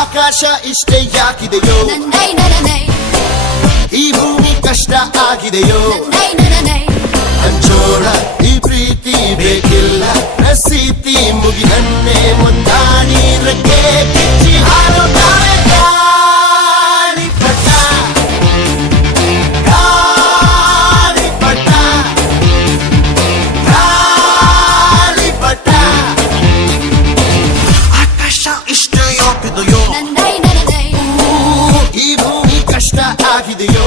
ಆಕಾಶ ಇಷ್ಟೇ ಯಾಕಿದೆಯೋ, ಈ ಭೂಮಿ ಕಷ್ಟ ಆಗಿದೆಯೋ, ಹಂಚೋಣ ಈ ಪ್ರೀತಿ ಬೇಕಿಲ್ಲ ಪ್ರಸೀತಿ ಮುಗಿದನ್ನೇ ಮುಂದಾಡಿ ರೆಕ್ಕೆ ಕಿಚ್ಚಿ ಹಾರುತ್ತಾರೆ ಗಾಳಿಪಟ ಗಾಳಿಪಟ ಗಾಳಿಪಟ. ಆಕಾಶ ಇಷ್ಟ ಯಾಕಿದೆಯೋ, ಈ ಭೂಮಿ ಕಷ್ಟ ಆಗಿದೆಯೋ,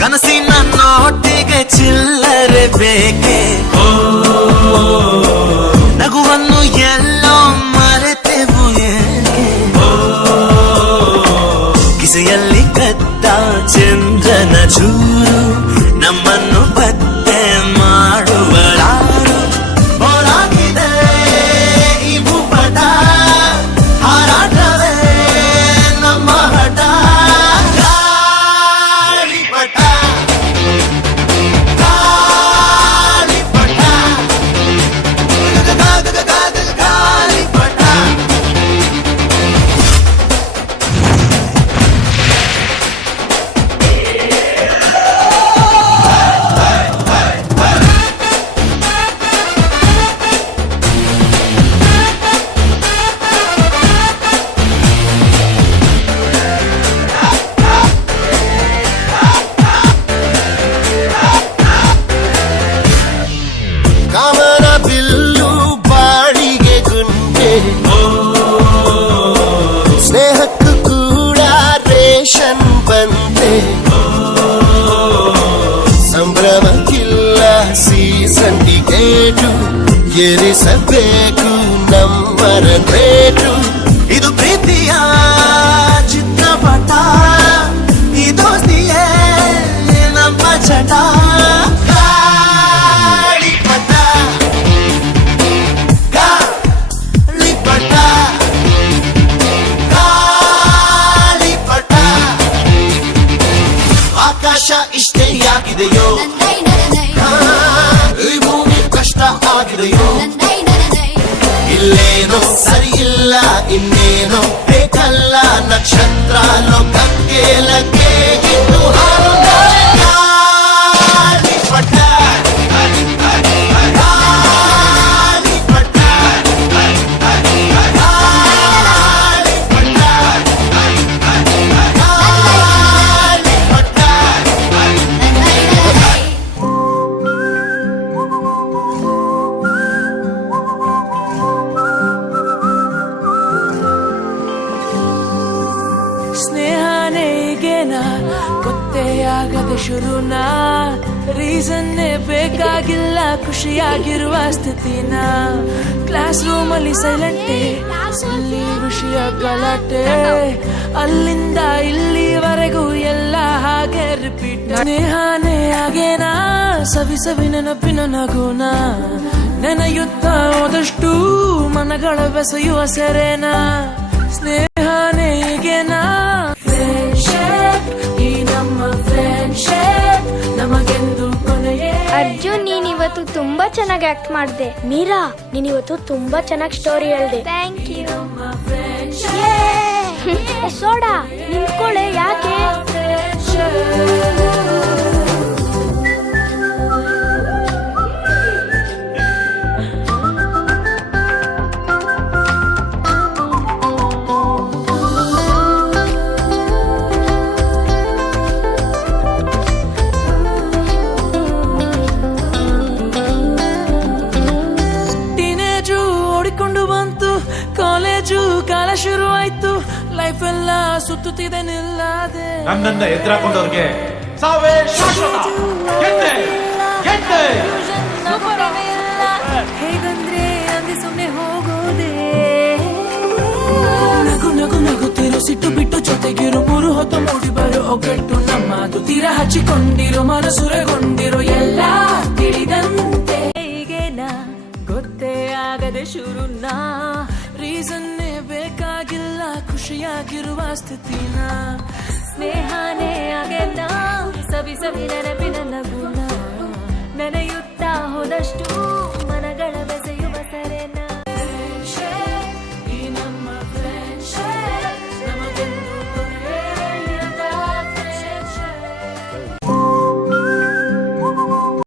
ಕನಸಿನ ನೋಟಿಗೆ ಚಿಲ್ಲರೆ ಬೇಕೆ, ನಗುವನ್ನು ಎಲ್ಲೋ ಮರೆತೆವು ಏಕೆ, ಕಿಸೆಯಲ್ಲಿ ಕದ್ದ ಚಂದ್ರನ ಚೂರು ನಮ್ಮನ್ನು ಪತ್ತೆ ಮಾಡುವರಾರು. ಹೋರಾಗಿದೆ ಈ ಭೂಪಟ, ಹಾರಾಟವೇ ನಮ್ಮ ಹಠ. ಗಾಳಿಪಟ ಗಾಳಿಪಟ ಗಾಳಿಪಟ. ಕಾಮನ ಬಿಲ್ಲು ಬಾಳಿಗೆ ಗುಂಡೆ, ಸ್ನೇಹಕ್ಕೂ ಕೂಡ ರೇಷನ್ ಬಂದೆ, ಸಂಭ್ರಮಕ್ಕಿಲ್ಲ ಸೀಸನ್ ಟಿಕೇಟು, ಏರಿಸಬೇಕು ನಂಬರ ರೇಟು. ಇದು ಪ್ರೀತಿಯ ಚಿತ್ರಪಟ, ಈ ದೋಸ್ತಿಯೇ ನಮ್ಮ ಚಟ. ಗಾಳಿಪಟ ಗಾಳಿಪಟ ಗಾಳಿಪಟ. ಆಕಾಶ ಇಷ್ಟೇ ಯಾಕಿದೆಯೋ, ಈ ಭೂಮಿ ಕಷ್ಟ ಆಗಿದೆಯೋ, ಇಲ್ಲೇನೋ ಸರಿ ಇಲ್ಲ ಇನ್ನೇನೋ ಬೇಕಲ್ಲ, ನಕ್ಷತ್ರ ಲೋಕಕ್ಕೆ ಲಗ್ಗೆ ಇನ್ನು ಹಾರುತ್ತಾರೆ ಗಾಳಿಪಟ ಗಾಳಿಪಟ ಸ್ನೇಹನೇ ಈಗೇನಾ ಗೊತ್ತೇಯಾಗದೆ ಶುರುನಾ, ರೀಸನ್ನೇ ಬೇಕಾಗಿಲ್ಲ ಖುಷಿಯಾಗಿರುವ ಸ್ಥಿತಿನ. ಕ್ಲಾಸ್ ರೂಮಲ್ಲಿ ಸೈಲೆಂಟೆ, ಇಲ್ಲಿ ವಿಷಯ ಗಲಾಟೆ, ಅಲ್ಲಿಂದ ಇಲ್ಲಿವರೆಗೂ ಎಲ್ಲ ಹಾಗೆ ರಿಪೀಟ್. ಸ್ನೇಹನೇ ಆಗೇನಾ ಸವಿ ಸವಿ ನೆನಪಿನ ನಗುನ, ನೆನೆಯುತ್ತ ಹೋದಷ್ಟು ಮನಗಳ ಬೆಸೆಯುವ ಸೆರೆನಾ. ಸ್ನೇಹನೇ ಈಗೇನಾ ಫ್ರೆಂಡ್ಶಿಪ್, ಈ ನಮ್ಮ ಫ್ರೆಂಡ್ಶಿಪ್ ನಮಗೆಂದು ಕೊನೆಯೇ. ಅರ್ಜುನ್, ನೀನ್ ಇವತ್ತು ತುಂಬಾ ಚೆನ್ನಾಗಿ ಆಕ್ಟ್ ಮಾಡಿದೆ. ಮೀರಾ, ನೀನ್ ಇವತ್ತು ತುಂಬಾ ಚೆನ್ನಾಗಿ ಸ್ಟೋರಿ ಹೇಳ್ದೆ. Thank you. ಸೋಡಾ ನಿಂತ್ಕೊಳ್ಳೆ, ಯಾಕೆ? ಲೈಫ್ ಎಲ್ಲ ಸುತ್ತುತ್ತಿದೆ ನಿಲ್ಲದೆ. ನನ್ನನ್ನ ಎದುರಾಕೊಂಡವ್ರಿಗೆ ಸಾವೇ ಶಾಶ್ವತ. ಗೆದ್ದೆ, ಗೆದ್ದೆ. ಹೇಗಂದ್ರೆ ಅಂದೆ ಸುಮ್ಮನೆ ಹೋಗೋದೆ. ನಗು ನಗು ನಗುತ್ತಿರೋ ಸಿಟ್ಟು ಬಿಟ್ಟು ಜೊತೆಗಿರೋ ಮೂರು ಹೊತ್ತು ಮೂಡಿ ಬರೋ ಒಗ್ಗಟ್ಟು ನಮ್ಮದು. ತೀರ ಹಚ್ಚಿಕೊಂಡಿರೋ ಮನಸುರೆಗೊಂಡಿರೋ ಎಲ್ಲ ತಿಳಿದಂತೆ. ಹೀಗೇನಾ ಗೊತ್ತೇ ಆಗದೆ ಶುರುನ. ರೀಸನ್ನೇ ಬೇಕಾಗಿಲ್ಲ ಖುಷಿಯಾಗಿರುವ ಸ್ಥಿತಿನ. ಸ್ನೇಹನೇ ಆಗೆಲ್ಲ ಸವಿ ಸವಿ ನೆನಪಿನ ನಗುನ. ನೆನೆಯುತ್ತಾ ಹೋದಷ್ಟು